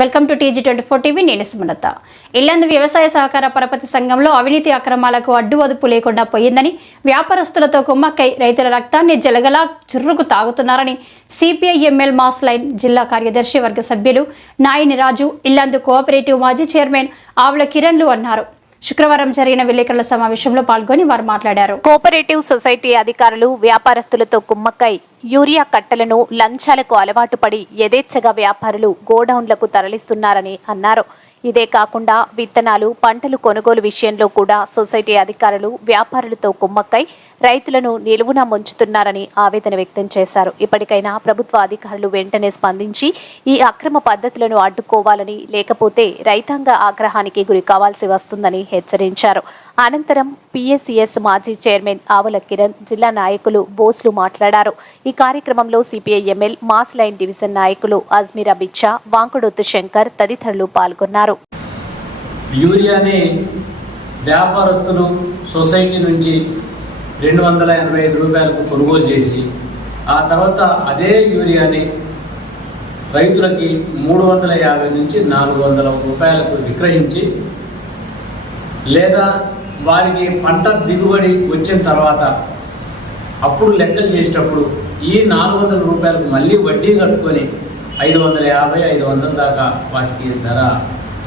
Welcome to TG24 TV. నేను సుమలత. ఇల్లందు వ్యవసాయ సహకార పరపతి సంఘంలో అవినీతి అక్రమాలకు అడ్డు లేకుండా పోయిందని, వ్యాపారస్తులతో కుమ్మక్కై రైతుల రక్తాన్ని జలగలా చుర్రుకు తాగుతున్నారని CPI ML మాస్ లైన్ జిల్లా కార్యదర్శి వర్గ సభ్యులు నాయని రాజు, ఇల్లందు కోఆపరేటివ్ మాజీ చైర్మన్ ఆవుల కిరణ్లు అన్నారు. శుక్రవారం జరిగిన విలేకరుల సమావేశంలో పాల్గొని వారు మాట్లాడారు. కోఆపరేటివ్ సొసైటీ అధికారులు వ్యాపారస్తులతో కుమ్మక్కై యూరియా కట్టలను లంచాలకు అలవాటు పడి యథేచ్ఛగా వ్యాపారులు గోడౌన్లకు తరలిస్తున్నారని అన్నారు. ఇదే కాకుండా విత్తనాలు, పంటలు కొనుగోలు విషయంలో కూడా సొసైటీ అధికారులు వ్యాపారులతో కుమ్మక్కై రైతులను నిలువున ముంచుతున్నారని ఆవేదన వ్యక్తం చేశారు. ఇప్పటికైనా ప్రభుత్వ అధికారులు వెంటనే స్పందించి ఈ అక్రమ పద్ధతులను అడ్డుకోవాలని, లేకపోతే రైతాంగ ఆగ్రహానికి గురి కావాల్సి వస్తుందని హెచ్చరించారు. అనంతరం PSCS మాజీ చైర్మన్ ఆవుల కిరణ్, జిల్లా నాయకులు బోస్లు మాట్లాడారు. ఈ కార్యక్రమంలో CPI ML mass line division నాయకులు అజ్మీరా బిచ్చా, వాంకుడొత్తు శంకర్ తదితరులు పాల్గొన్నారు. యూరియాని వ్యాపారస్తులు సొసైటీ నుంచి 285 రూపాయలకు కొనుగోలు చేసి, ఆ తర్వాత అదే యూరియాని రైతులకి 350 నుంచి 400 రూపాయలకు విక్రయించి, లేదా వారికి పంట దిగుబడి వచ్చిన తర్వాత అప్పుడు లెక్కలు చేసేటప్పుడు ఈ 400 రూపాయలకు మళ్ళీ వడ్డీ కట్టుకొని 550, 500 దాకా వాటికి ధర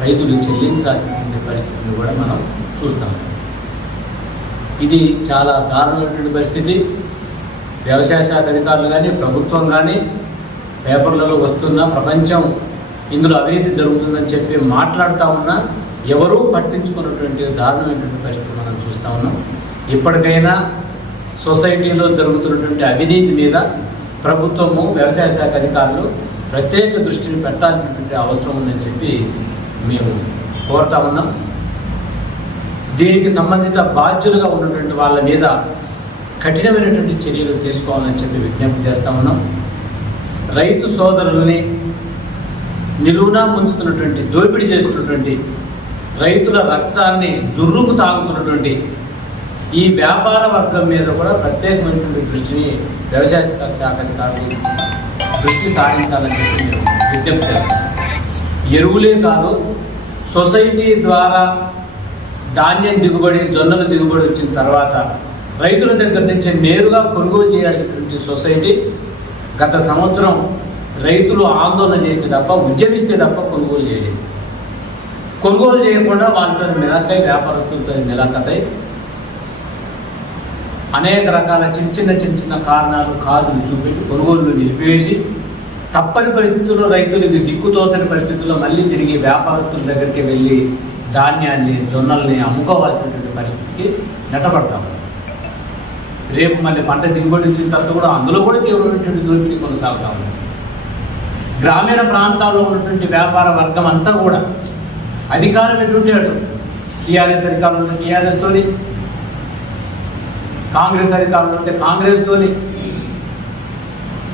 రైతులు చెల్లించాల్సిన పరిస్థితిని కూడా మనం చూస్తాం. ఇది చాలా దారుణమైనటువంటి పరిస్థితి. వ్యవసాయ శాఖ అధికారులు కానీ, ప్రభుత్వం కానీ పేపర్లలో వస్తున్న ప్రపంచం ఇందులో అవినీతి జరుగుతుందని చెప్పి మాట్లాడుతూ ఉన్నా ఎవరూ పట్టించుకున్నటువంటి దారుణమైనటువంటి పరిస్థితి మనం చూస్తూ ఉన్నాం. ఇప్పటికైనా సొసైటీలో జరుగుతున్నటువంటి అవినీతి మీద ప్రభుత్వము, వ్యవసాయ శాఖ అధికారులు ప్రత్యేక దృష్టిని పెట్టాల్సినటువంటి అవసరం ఉందని చెప్పి మేము కోరుతా ఉన్నాం. దీనికి సంబంధిత బాధ్యులుగా ఉన్నటువంటి వాళ్ళ మీద కఠినమైనటువంటి చర్యలు తీసుకోవాలని చెప్పి విజ్ఞప్తి చేస్తూ ఉన్నాం. రైతు సోదరుల్ని నిలువునా ముంచుతున్నటువంటి, దోపిడీ చేస్తున్నటువంటి, రైతుల రక్తాన్ని జుర్రుకు తాగుతున్నటువంటి ఈ వ్యాపార వర్గం మీద కూడా ప్రత్యేకమైనటువంటి దృష్టిని వ్యవసాయ శాఖ అధికారులు దృష్టి సారించాలని చెప్పి మేము విజ్ఞప్తి చేస్తాం. ఎరువులే కాదు, సొసైటీ ద్వారా ధాన్యం దిగుబడి, జొన్నల దిగుబడి వచ్చిన తర్వాత రైతుల దగ్గర నుంచి నేరుగా కొనుగోలు చేయాల్సినటువంటి సొసైటీ గత సంవత్సరం రైతులు ఆందోళన చేస్తే తప్ప, ఉద్యమిస్తే తప్ప కొనుగోలు చేయలేదు. కొనుగోలు చేయకుండా వాళ్ళతో మిలాకై, వ్యాపారస్తులతో మిలాకతై అనేక రకాల చిన్న చిన్న కారణాలు, కాదులు చూపెట్టి కొనుగోలు నిలిపివేసి, తప్పని పరిస్థితుల్లో రైతులకి దిక్కుతోచని పరిస్థితుల్లో మళ్ళీ తిరిగి వ్యాపారస్తుల దగ్గరికి వెళ్ళి ధాన్యాన్ని, జొన్నల్ని అమ్ముకోవాల్సినటువంటి పరిస్థితికి నెట్టబడతాము. రేపు మళ్ళీ పంట దిగుబడి వచ్చిన తర్వాత కూడా అందులో కూడా తీవ్రమైనటువంటి దోపిడీ కొనసాగుతా ఉంది. గ్రామీణ ప్రాంతాల్లో ఉన్నటువంటి వ్యాపార వర్గం అంతా కూడా అధికారం ఎటువంటి అటు టీఆర్ఎస్ అధికారులు ఉంటే టీఆర్ఎస్తోని, కాంగ్రెస్ అధికారులు ఉంటే కాంగ్రెస్తోని,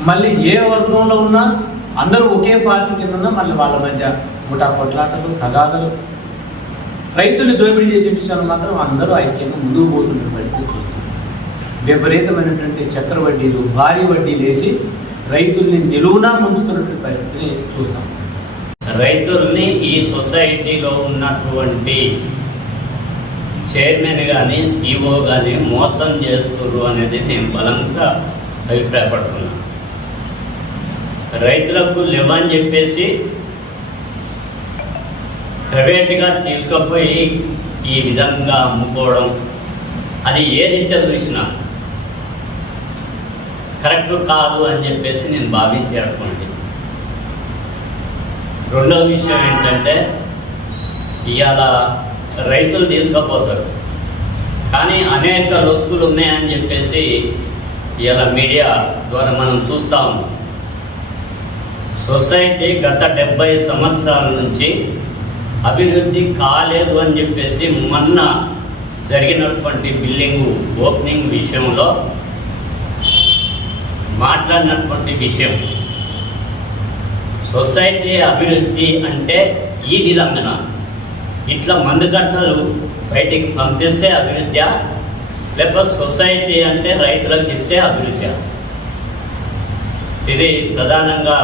మళ్ళీ ఏ వర్గంలో ఉన్నా అందరూ ఒకే పార్టీ కింద ఉన్నా మళ్ళీ వాళ్ళ మధ్య ముఠా కొట్లాటలు, తగాదలు, రైతుల్ని దోపిడీ చేసే విషయాలు మాత్రం అందరూ ఐక్యంగా ముందుకు పోతున్న పరిస్థితి చూస్తున్నాం. విపరీతమైనటువంటి చక్ర వడ్డీలు, భారీ వడ్డీలు వేసి రైతుల్ని నిలువునా ముంచుతున్నటువంటి పరిస్థితిని చూస్తాం. రైతుల్ని ఈ సొసైటీలో ఉన్నటువంటి చైర్మన్ కానీ, CEO కానీ మోసం చేస్తున్నారు అనేది నేను బలంగా అభిప్రాయపడుతున్నాను. రైతులకు లేవని చెప్పేసి ప్రైవేట్గా తీసుకుపోయి ఈ విధంగా అమ్ముకోవడం, అది ఏ రీత్యా చూసినా కరెక్ట్ కాదు అని చెప్పేసి నేను భావించి అనుకోండి. రెండవ విషయం ఏంటంటే, ఇవాళ రైతులు తీసుకుపోతారు కానీ అనేక లొసుగులు ఉన్నాయని చెప్పేసి ఇవాళ మీడియా ద్వారా మనం చూస్తూ ఉన్నాం. సొసైటీ గత 70 సంవత్సరాల నుంచి అభివృద్ధి కాలేదు అని చెప్పేసి మొన్న జరిగినటువంటి బిల్డింగ్ ఓపెనింగ్ విషయంలో మాట్లాడినటువంటి విషయం, సొసైటీ అభివృద్ధి అంటే ఈ విధంగా ఇట్లా మందుగట్టలు బయటికి పంపిస్తే అభివృద్ధి, లేకపోతే సొసైటీ అంటే రైతులకు ఇస్తే అభివృద్ధి. ఇది ప్రధానంగా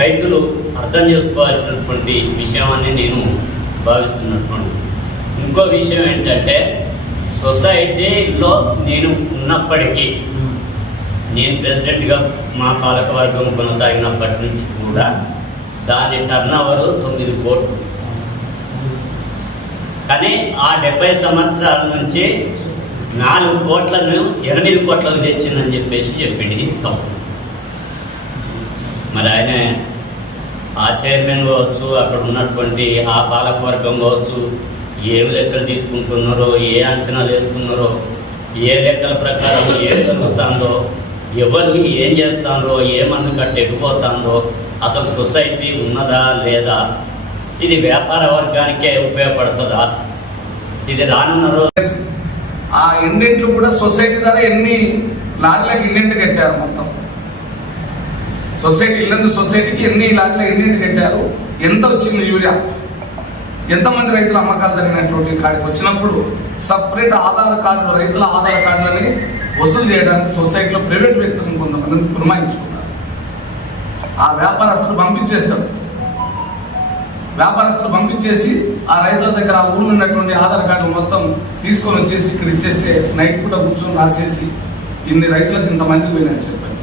రైతులు అర్థం చేసుకోవాల్సినటువంటి విషయం అని నేను భావిస్తున్నటువంటి. ఇంకో విషయం ఏంటంటే సొసైటీలో నేను ఉన్నప్పటికీ, నేను ప్రెసిడెంట్గా మా పాలకవర్గం కొనసాగినప్పటి నుంచి కూడా దాని టర్నోవర్ 9 కోట్లు. కానీ ఆ 70 సంవత్సరాల నుంచి 4 కోట్లను 8 కోట్లకు తెచ్చిందని చెప్పేసి చెప్పింది. ఇది తప్పు. మరి ఆయన ఆ చైర్మన్ కావచ్చు, అక్కడ ఉన్నటువంటి ఆ పాలకవర్గం కావచ్చు, ఏం లెక్కలు తీసుకుంటున్నారో, ఏ అంచనాలు వేస్తున్నారో, ఏ లెక్కల ప్రకారం ఏం జరుగుతుందో, ఎవరు ఏం చేస్తారో, ఏ మంది కట్టెడిపోతుందో, అసలు సొసైటీ ఉన్నదా లేదా, ఇది వ్యాపార వర్గానికే ఉపయోగపడుతుందా, ఇది రానున్న రోజు ఆ ఇండెంట్లు కూడా సొసైటీ ద్వారా ఎన్ని లారీలకు ఇండెంట్ కట్టారు, మొత్తం సొసైటీ ఇల్లందు సొసైటీకి ఎన్ని లారీల ఇండెంట్ కట్టారు, ఎంత వచ్చింది యూరియా, ఎంతమంది రైతుల అమ్మకాలు జరిగినటువంటి కాడికి వచ్చినప్పుడు సపరేట్ ఆధార్ కార్డులు, రైతుల ఆధార్ కార్డులని వసూలు చేయడానికి సొసైటీలో ప్రైవేట్ వ్యక్తులను కొంతమందిని పురమాయించుకున్నారు. ఆ వ్యాపారస్తులు పంపించేస్తాడు. వ్యాపారస్తులు పంపించేసి ఆ రైతుల దగ్గర ఆ ఊళ్ళో ఉన్నటువంటి ఆధార్ కార్డు మొత్తం తీసుకొని వచ్చేసి ఇక్కడ ఇచ్చేస్తే నైట్ పూట కూర్చొని రాసేసి ఇన్ని రైతులకు ఇంతమందికి పోయినని చెప్పారు.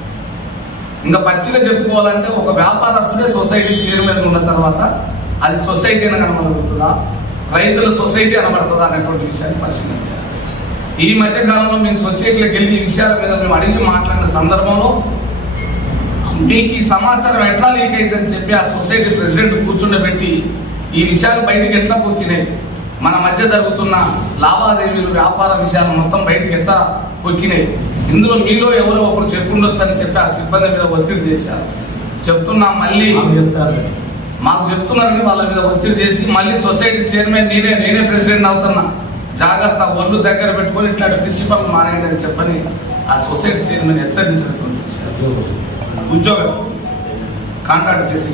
ఇంకా పచ్చిగా చెప్పుకోవాలంటే ఒక వ్యాపారస్తుడే సొసైటీ చైర్మన్ ఉన్న తర్వాత అది సొసైటీ అని కనబడుతుందా, రైతుల సొసైటీ అనబడుతుందా అనేటువంటి విషయాన్ని పరిశీలించాలి. ఈ మధ్య కాలంలో మేము సొసైటీలకు వెళ్ళి ఈ విషయాల మీద మేము అడిగి మాట్లాడిన సందర్భంలో మీకు ఈ సమాచారం ఎట్లా లీక్ అయిందని చెప్పి ఆ సొసైటీ ప్రెసిడెంట్ కూర్చుండబెట్టి ఈ విషయాలు బయటికి ఎట్లా పొక్కినాయి, మన మధ్య జరుగుతున్న లావాదేవీలు, వ్యాపార విషయాలు మొత్తం బయటికి ఎట్లా పొక్కినాయి, ఇందులో మీలో ఎవరో ఒకరు చెప్పుండొచ్చు అని చెప్పి ఆ సిబ్బంది మీద ఒత్తిడి చేశారు. చెప్తున్నా మళ్ళీ మాకు చెప్తున్నారని వాళ్ళ మీద ఒత్తిడి చేసి మళ్ళీ సొసైటీ చైర్మన్ నేనే ప్రెసిడెంట్ అవుతున్నా, జాగ్రత్త, ఒళ్ళు దగ్గర పెట్టుకొని ఇట్లాంటి ప్రిన్సిపల్ మారేయండి అని చెప్పని ఆ సొసైటీ చైర్మన్ హెచ్చరించినటువంటి విషయాలు ఉద్యోగస్తులు కాంట్రాక్ట్ చేసి.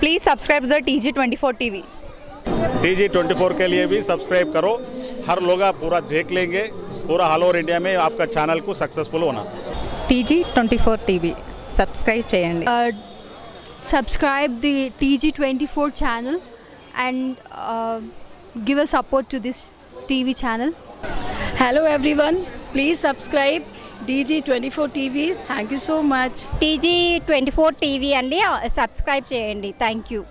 Please subscribe the TG24 TV। TG24 के लिए भी सब्सक्राइब करो, हर लोग पूरा देख लेंगे, पूरा ऑल ओवर इंडिया में आपका चैनल को सक्सेसफुल होना। TG24 TV सब्सक्राइब చేయండి। Subscribe the TG24 channel and give a support to this TV channel. Hello everyone, please subscribe TG24 TV. Thank you so much. TG24 TV అండి, subscribe చేయండి. Thank you.